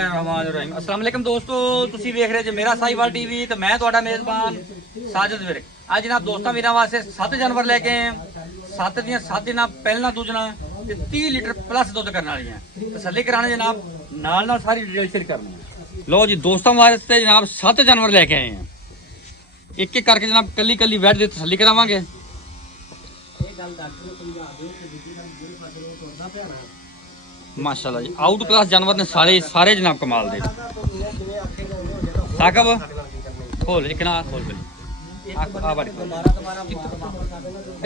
अस्सलाम वालेकुम दोस्तों, ਤੁਸੀਂ ਵੇਖ ਰਹੇ ਜੇ ਮੇਰਾ ਸਾਈਵਾਲ ਟੀਵੀ ਤੇ ਮੈਂ ਤੁਹਾਡਾ ਮੇਜ਼ਬਾਨ ਸਾਜਦ ਵੀਰ। ਅੱਜ ਜਨਾਬ ਦੋਸਤਾਂ ਵੀਰਾਂ ਵਾਸਤੇ 7 ਜਾਨਵਰ ਲੈ ਕੇ ਆਏ। 7 ਦੀਆਂ 7 ਦਿਨਾਂ ਪਹਿਲਾਂ ਦੂਜਣਾ ਤੇ 30 ਲੀਟਰ ਪਲੱਸ ਦੁੱਧ ਕਰਨ ਵਾਲੀਆਂ ਤਸੱਲੀ ਕਰਾਣੇ ਜਨਾਬ, ਨਾਲ ਨਾਲ ਸਾਰੀ ਡਿਟੇਲ ਸ਼ੇਅਰ ਕਰਨੀ ਹੈ। ਲੋ ਜੀ ਦੋਸਤਾਂ ਵਾਸਤੇ ਜਨਾਬ 7 ਜਾਨਵਰ ਲੈ ਕੇ ਆਏ ਆ। ਇੱਕ ਇੱਕ ਕਰਕੇ ਜਨਾਬ ਕੱਲੀ ਕੱਲੀ ਵੈਟ ਦੀ ਤਸੱਲੀ ਕਰਾਵਾਂਗੇ। माशाल्लाह जी आउट क्लास जानवर ने सारे जनाब कमाल दे। साकब खोल एक ना खोल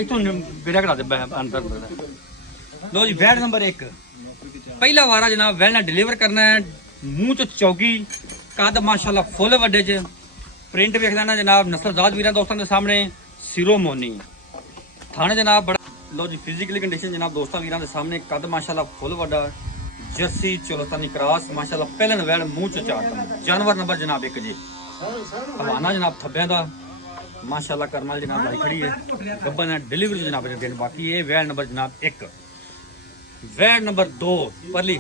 इतों बेड़ा करा दे अंदर। लो जी वैट नंबर 1 पहला वारा जनाब वैल ने डिलीवर करना है। मुंह च चौकी कद माशाल्लाह फुल वड्डे च प्रिंट वेख लेना जनाब। नस्लजात वीरां दोस्तों के सामने सिरोमोनी थाने जनाब बड़ा। लो जी फिजिकली कंडीशन जनाब दोस्तों वीरां दे सामने कद माशाल्लाह फुल वड्डा जर्सी चोलस्तानी क्रॉस माशाल्लाह पहले वैल मूंह च चार जानवर नंबर जनाब 1 जी। हवाना जनाब थब्बियां दा माशाल्लाह करम वाली जनाब लाई खड़ी है। गब्बन है डिलीवरी जनाब दिन बाकी ये वैल नंबर जनाब 1। वैल नंबर 2 परली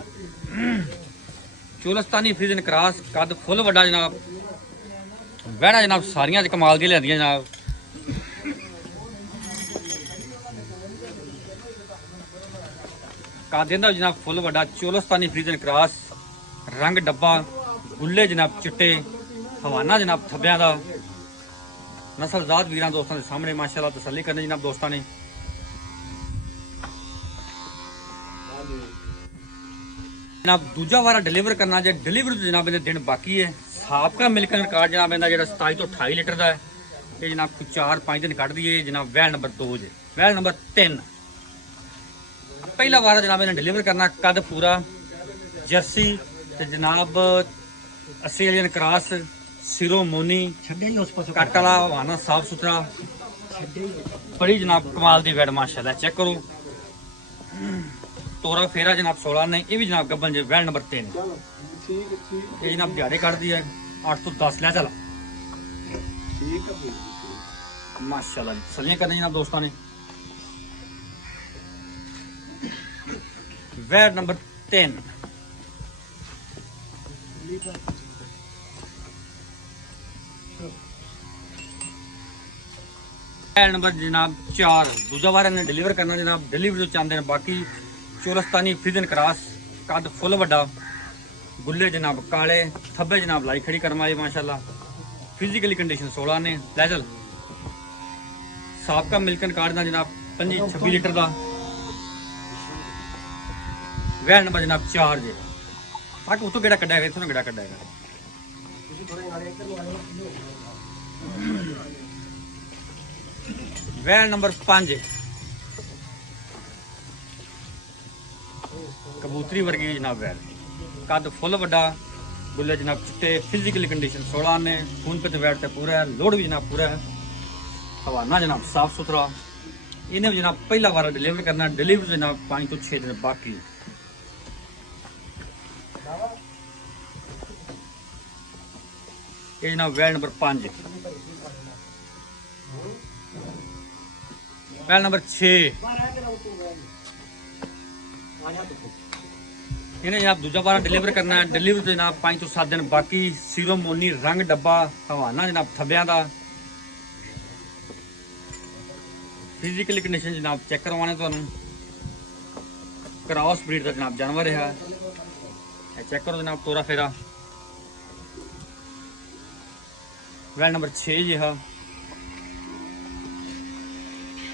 चोलस्तानी फ्रीजन क्रॉस कद फुल वड्डा जनाब। वैड़ा जनाब सारियां कमाल दी लियांदियां जनाब। कादेंदा जनाब फुल वड्डा चोलस्तानी फ्रीजन क्रॉस रंग डब्बा गुल्ले जनाब चिट्टे हवाना जनाब थब्बियां दा। नस्लजात वीरां दोस्तों के सामने माशाल्लाह तसल्ली करनी जनाब दोस्तों ने। जनाब दूजा वारा डिलीवर करना जे डिलीवरी तो जनाब दिन बाकी है। साबका मिल्क रिकॉर्ड जनाब इहदा जेहड़ा 27 तो 28 लीटर का है। ये जनाब 4-5 दिन कट दिए जनाब। वैल नंबर 2 जे वैल नंबर 3 पहला वारा जनाब इन्हें डिलीवर करना कद पूरा जर्सी ते जनाब ऑस्ट्रेलियन क्रॉस सिरोमोनी कट वाला हवाना साफ सुथरा बड़ी जनाब कमाल दी वैट माशाल्लाह। चेक करो तोरा फेरा जनाब 16 ने ये भी जनाब गब्बन जे वैट नंबर 3 ये जनाब दिहाड़े कट दी है 8 तो 10 लै चला माशाल्लाह। सलियां करनी जनाब दोस्तों ने। वैट नंबर 3 वैट नंबर जनाब 4 दूजा बार इन्हें डिलीवर करना जनाब। डिलीवरी तो चाहते हैं बाकी चोलस्तानी फ्रीजन क्रॉस कद फुल वड्डा गुल्ले जनाब काले थब्बे जनाब लाई खड़ी करम वाली माशाल्लाह। फिजिकली कंडीशन 16 ने लै चल। साबका मिल्कन कार्ड का जनाब 25-26 लीटर का। वैल नंबर जनाब 4 जे तक उतो गेड़ा कड्डा है इथों गेड़ा कड्डा है। वैल नंबर 5 कबूतरी वर्गी जनाब वैल कद फुल वड्डा गुल्ले जनाब चिट्टे फिजिकली कंडीशन 16 ने। खून पे वैट ते पूरा है लोड भी जनाब पूरा है। हवाना जनाब साफ सुथरा। इन्हें भी जनाब पहला बार डिलीवर करना। डिलीवरी जनाब 5 तो 6 दिन बाकी। ये जनाब वैल नंबर 5 वैल नंबर 6 इन्हें जनाब दूजा बार डिलीवर करना है। डिलीवरी तो जनाब 5 तो 7 दिन बाकी। सिरोमोनी रंग डब्बा हवाना जनाब थब्बियां दा। फिजिकली कंडीशन जनाब चेक करवाने तो क्रॉस ब्रीड का जनाब जानवर है। चेक करो जनाब तोरा फेरा। वैल नंबर 6 जी हाँ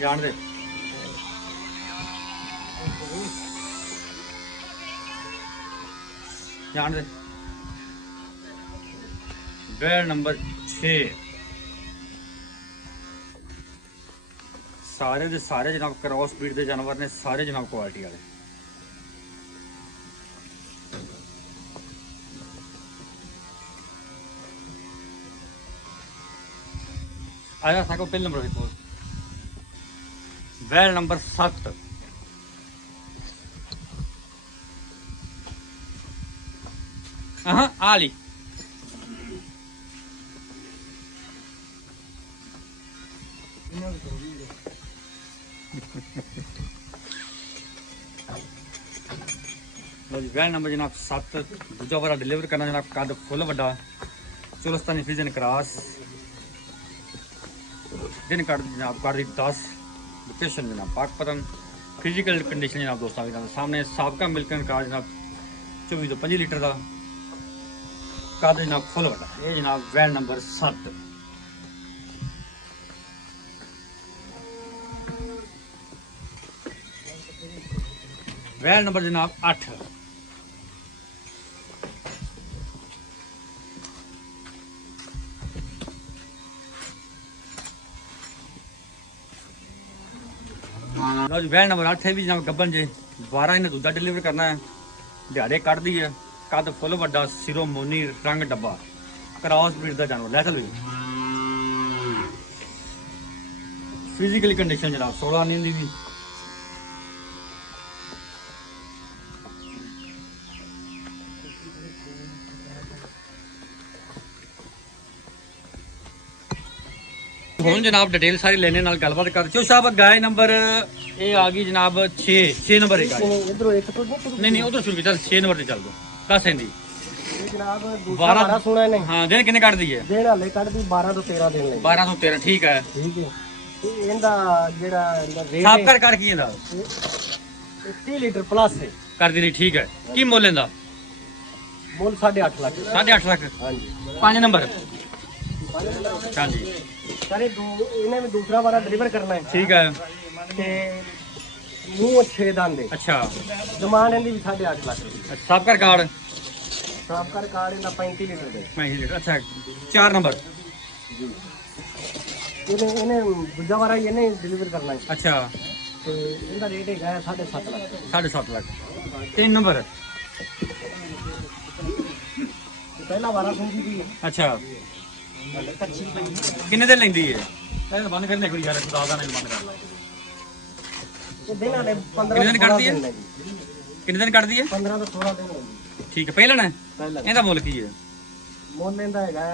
जान दे। जान दे वैल नंबर 6 सारे दे सारे जनाब क्रॉस ब्रीड के जानवर ने सारे जनाब क्वालिटी वाले। आया था पहले नंबर वैल नंबर 7 आली लो जी वैन नंबर जनाब 7 दूजा वाला डिलीवर करना जनाब कद फुल वड्डा चुलस्तानी फिजन क्रॉस दिन कट जनाब कर दी 10 लोकेशन जनाब पाकपतन फिजिकल कंडीशन जनाब दोस्तों के सामने साबका मिल्कन का जनाब 24 तो 25 लीटर का कद जनाब फुल वड्डा ये जनाब वैन नंबर 7 वैन नंबर जनाब 8 लो जी वैन नंबर 8 है भी जनाब गब्बन जे 12 इन्हें दूधा डिलीवर करना है दिहाड़े कट दी है कद फुल वड्डा सिरो मोनी रंग डब्बा क्रॉस ब्रीड का जानवर लै चलो फिजिकली कंडीशन जनाब 16 नींद दी ਹੁਣ ਜਨਾਬ ਡਿਟੇਲ ਸਾਰੀ ਲੈਣੇ ਨਾਲ ਗੱਲਬਾਤ ਕਰ ਚੋ ਸਾਹਿਬ ਗਾਇ ਨੰਬਰ ਇਹ ਆ ਗਈ ਜਨਾਬ 6 ਨੰਬਰ ਹੈ ਗਾਇ ਇਧਰੋਂ ਇੱਕ ਤੋਂ ਨਹੀਂ ਉਧਰ ਸ਼ੁਰੂ ਚੱਲ 6 ਨੰਬਰ ਤੇ ਚੱਲ ਦੋ ਦੱਸ ਇਹਦੀ ਇਹ ਜਨਾਬ ਦੂਸਰਾ 12 ਸੋਣਾ ਨੇ ਹਾਂ ਦਿਨ ਕਿੰਨੇ ਕੱਢਦੀ ਹੈ ਦਿਨ ਹਲੇ ਕੱਢਦੀ 12 ਤੋਂ 13 ਦਿਨ ਲਈ 12 ਤੋਂ 13 ਠੀਕ ਹੈ ਠੀਕ ਹੈ ਤੇ ਇਹਦਾ ਜਿਹੜਾ ਇਹਦਾ ਰੇਟ ਸਾਫ ਕਰ ਕੀ ਇਹਦਾ 30 ਲੀਟਰ ਪਲੱਸ ਹੈ ਕਰਦੀ ਨਹੀਂ ਠੀਕ ਹੈ ਕੀ ਮੁੱਲ ਇਹਦਾ ਮੁੱਲ 8.5 ਲੱਖ 8.5 ਲੱਖ ਹਾਂਜੀ 5 ਨੰਬਰ ਹਾਂਜੀ ਸਾਰੇ ਦੋ ਇਹਨੇ ਵੀ ਦੂਸਰਾ ਵਾਰਾ ਡਿਲੀਵਰ ਕਰਨਾ ਹੈ ਠੀਕ ਹੈ ਤੇ ਮੂੰਹ 6 ਦੰਦ ਦੇ ਅੱਛਾ ਡਿਮਾਂਡ ਇਹਦੀ ਵੀ 8.5 ਲੱਖ ਰੁਪਏ ਸਾਫ ਕਰ ਕਾਰਡ ਸਾਫ ਕਰ ਕਾਰਡ ਇਹਦਾ 35 ਲੀਟਰ ਦੇ 35 ਲੀਟਰ ਅੱਛਾ 4 ਨੰਬਰ ਇਹਨੇ ਦੂਜਾ ਵਾਰਾ ਇਹਨੇ ਡਿਲੀਵਰ ਕਰਨਾ ਹੈ ਅੱਛਾ ਤੇ ਇਹਦਾ ਰੇਟ ਹੈਗਾ 7.5 ਲੱਖ 7.5 ਲੱਖ 3 ਨੰਬਰ ਪਹਿਲਾ ਵਾਰਾ ਸੁਣਦੀ ਦੀ ਅੱਛਾ ਹਲੇ ਕੱਚੀ ਪਈ ਕਿੰਨੇ ਦਿਨ ਲੈਂਦੀ ਹੈ ਇਹ ਬੰਦ ਕਰਨੇ ਕੋਈ ਯਾਰ ਖੁਦਾ ਦਾ ਨਹੀਂ ਬੰਦ ਕਰ ਲੈ ਇਹ ਦਿਨ ਹਲੇ 15 ਕਿੰਨੇ ਦਿਨ ਕੱਢਦੀ ਹੈ ਕਿੰਨੇ ਦਿਨ ਕੱਢਦੀ ਹੈ 15 ਤੋਂ 16 ਦਿਨ ਹੋਣਗੇ ਠੀਕ ਹੈ ਪਹਿਲਾਂ ਨਾ ਪਹਿਲਾ ਇਹਦਾ ਮੁੱਲ ਕੀ ਹੈ ਮੁੱਲ ਇਹਦਾ ਹੈਗਾ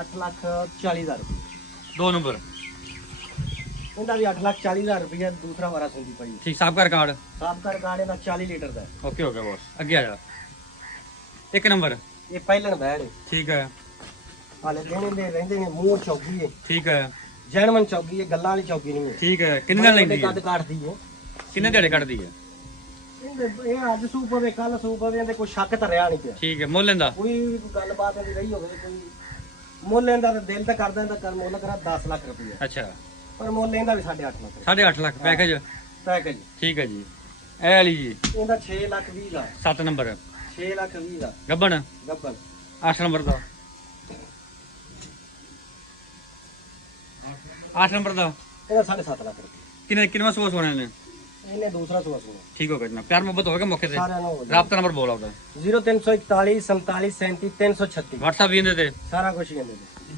8,40,000 ਰੁਪਏ 2 ਨੰਬਰ ਇਹਦਾ ਵੀ 8,40,000 ਰੁਪਏ ਦੂਸਰਾ ਵਾਰਾ ਸੁਣਦੀ ਪਈ ਠੀਕ ਸਾਫ ਕਰ ਕਾਰਡ ਸਾਫ ਕਰ ਕਾਰਡ ਇਹਦਾ 40 ਲੀਟਰ ਦਾ ਓਕੇ ਹੋ ਗਿਆ ਬੋਸ ਅੱਗੇ ਆ ਜਾ 1 ਨੰਬਰ ਇਹ ਪਹਿਲਣ ਬੈੜ ਠੀਕ ਹੈ ਹਾਲੇ ਦੇਣੇ ਦੇ ਰਹਿੰਦੇ ਨੇ ਮੂੰਹ ਚੌਗੀ ਹੈ ਠੀਕ ਹੈ ਜੈਨਮਨ ਚੌਗੀ ਹੈ ਗੱਲਾਂ ਵਾਲੀ ਚੌਗੀ ਨਹੀਂ ਹੈ ਠੀਕ ਹੈ ਕਿੰਨੇ ਦਿਨ ਲੈਂਦੀ ਹੈ ਕੱਦ ਕਾਟਦੀ ਹੈ ਕਿੰਨੇ ਦਿਹਾੜੇ ਕੱਢਦੀ ਹੈ ਇਹ ਅੱਜ ਸੂਪ ਹੋਵੇ ਕੱਲ ਸੂਪ ਹੋਵੇ ਤੇ ਕੋਈ ਸ਼ੱਕ ਤਾਂ ਰਿਹਾ ਨਹੀਂ ਪਿਆ ਠੀਕ ਹੈ ਮੁੱਲ ਇਹਦਾ ਕੋਈ ਵੀ ਕੋਈ ਗੱਲਬਾਤ ਨਹੀਂ ਰਹੀ ਹੋਵੇ ਕੋਈ ਮੁੱਲ ਇਹਦਾ ਤਾਂ ਦਿਲ ਤਾਂ ਕਰਦਾ ਇਹਦਾ ਕਰ ਮੁੱਲ ਕਰਾ 10 ਲੱਖ ਰੁਪਏ ਅੱਛਾ ਪਰ ਮੁੱਲ ਇਹਦਾ ਵੀ 8.5 ਲੱਖ 8.5 ਲੱਖ ਪੈਕੇਜ ਪੈਕੇਜ ਠੀਕ ਹੈ ਜੀ ਇਹ ਵਾਲੀ ਜੀ ਇਹਦਾ 6 ਲੱਖ 20 ਦਾ 7 ਨੰਬਰ 6 ਲੱਖ 20 ਦਾ ਗੱਬਣ ਗੱਬਲ 8 ਨੰਬਰ ਦਾ 8 ਨੰਬਰ ਦਾ ਇਹਦਾ 7.5 ਲੱਖ ਰੁਪਏ ਕਿੰਨਾ ਸੋਚ ਹੋਣਾ ਨੇ ਇਹਨੇ ਦੂਸਰਾ ਸੂਆ ਸੁਣਾ ਠੀਕ ਹੋ ਗਿਆ ਜਨਾਬ ਪਿਆਰ ਮੁਹੱਬਤ ਹੋਵੇਗਾ ਮੌਕੇ ਤੇ ਸਾਰਿਆਂ ਨੂੰ ਰਾਬਤਾ ਨੰਬਰ ਬੋਲ ਆਉਦਾ 0341 47 47 37 336 WhatsApp ਵੀ ਇਹਦੇ ਤੇ ਸਾਰਾ ਕੁਝ ਹੀ ਇਹਦੇ ਤੇ